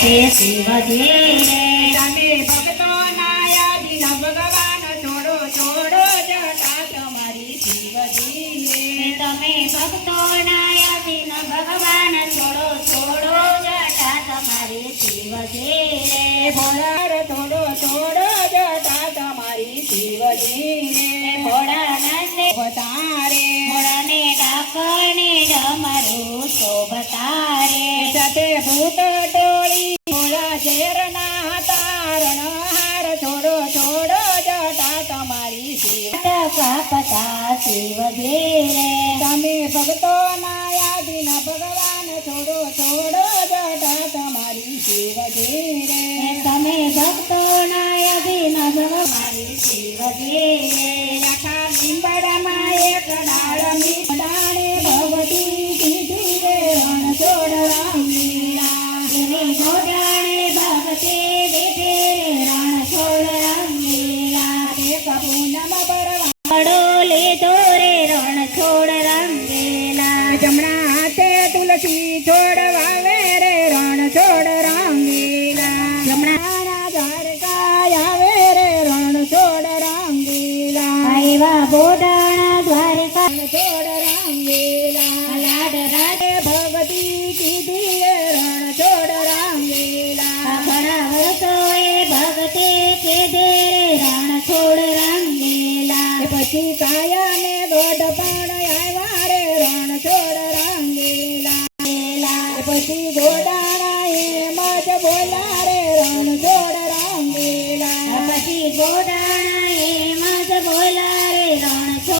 શિવજી રે તમે ભક્તોના યાદીન ભગવાન છોડો છોડો જટા તમારી શિવજી રે તમે ભક્તોના યાદીન ભગવાન છોડો છોડો જટા તમારી શિવજી રે ભોળાર છોડો છોડો જટા તમારી શિવજી રે ભોળાનંદે ભતારે ભોળાને ડાકણે ડમરું શોભતારે સાથે ભૂત ટોળી ભોળા ઝેરના તારણ હાર છોડો છોડો જટા તમારી શિવ કાપતા શિવજી રે તમે ભક્તોના યાદીન ભગવાન છોડો છોડો જટા તમારી શિવજી રે તમે ભક્તોના યાદીન ભગવાન શિવજી રે આખા લીંબડામાં એક ડાળ મીઠાણે ભગવતી કીધી રે રણ છોડ રામલીલા એની જોડાણે ભક્તિ વિધિ રણ છોડ રંગીલા એક પૂનમ પરવા પડો લીધો રે રણ છોડ રંગીલા જમણા હાથે તુલસી છોડ વાવે રે રણ છોડ